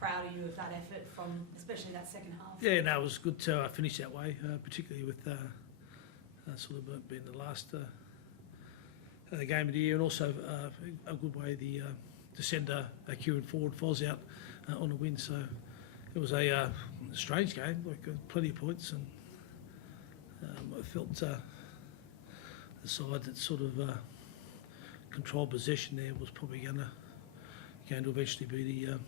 proud of you of that effort from, especially that second half. Yeah, no, it was good to finish that way, particularly with sort of being the last game of the year, and also a good way to send Kieran forward, Foz out on a win. So it was a strange game, like plenty of points, and I felt the side that sort of controlled possession there was probably going to eventually be the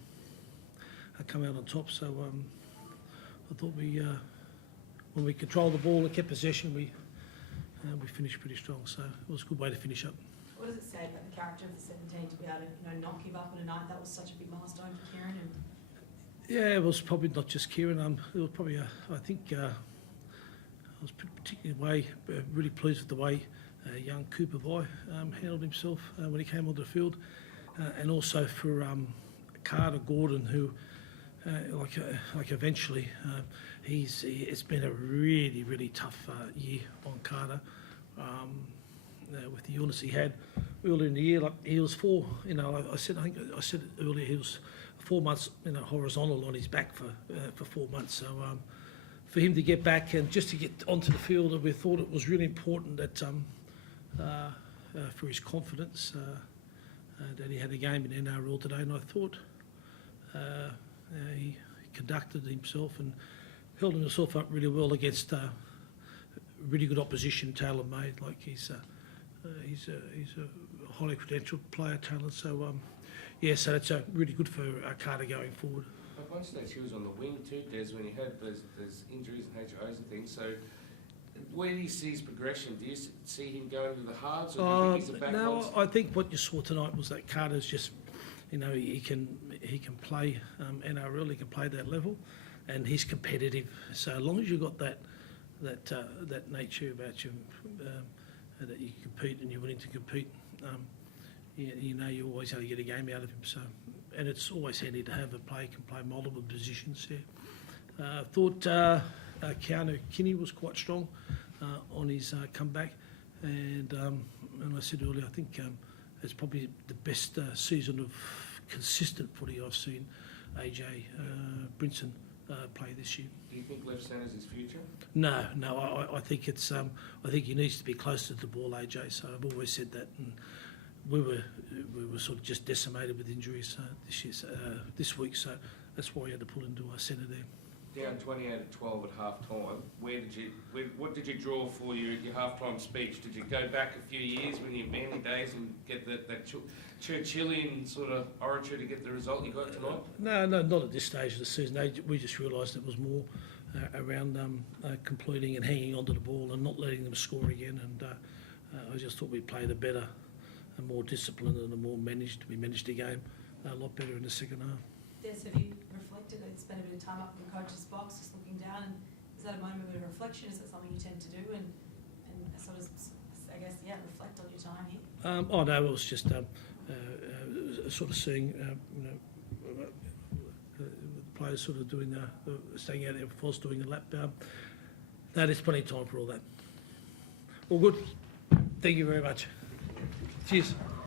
come out on top. So I thought when we controlled the ball and kept possession, we finished pretty strong. So it was a good way to finish up. What does it say about the character of the 17 to be able to not give up on a night? That was such a big milestone for Kieran. And yeah, it was probably not just Kieran. It was probably I think I was particularly really pleased with the way young Cooper Boy handled himself when he came onto the field, and also for Carter Gordon, who like eventually it's been a really tough year on Carter with the illness he had earlier in the year. Like he was I said earlier, he was 4 months horizontal on his back for 4 months. So for him to get back and just to get onto the field, we thought it was really important that for his confidence that he had a game in NRL today, and I thought he conducted himself and held himself up really well against really good opposition, tailor-made. Like he's a highly credentialed player, talent. So so it's really good for Carter going forward. At one stage he was on the wing too, Des, when he had those injuries and HIOs and things. So where do you see his progression? Do you see him going to the halves, or do you think he's a back? No, I think what you saw tonight was that Carter's just, he can play NRL, he can play that level, and he's competitive. So as long as you've got that nature about you, that you compete and you're willing to compete, you're always going to get a game out of him. So, and it's always handy to have a player can play multiple positions there. I thought Keanu Kinney was quite strong on his comeback, and I said earlier, I think it's probably the best season of consistent footy I've seen AJ Brinson play this year. Do you think left centre's his future? No, I think it's I think he needs to be closer to the ball, AJ. So I've always said that, and we were sort of just decimated with injuries this week, so that's why we had to pull into our centre there. Down 28-12 at half time. What did you draw for your half-time speech? Did you go back a few years when your Manly days and get that Churchillian sort of oratory to get the result you got tonight? No, not at this stage of the season. We just realised it was more around completing and hanging onto the ball and not letting them score again. And I just thought we played a better, a more disciplined and a more managed. We managed the game a lot better in the second half. Des, have you reflected? It's spent a bit of time up in the coach's box, just looking down. And is that a moment of reflection? Is that something you tend to do? And sort of, I guess, reflect on your time here? No, it was just sort of seeing, players sort of doing staying out there for doing a lap. No, there's plenty of time for all that. All good. Thank you very much. Cheers.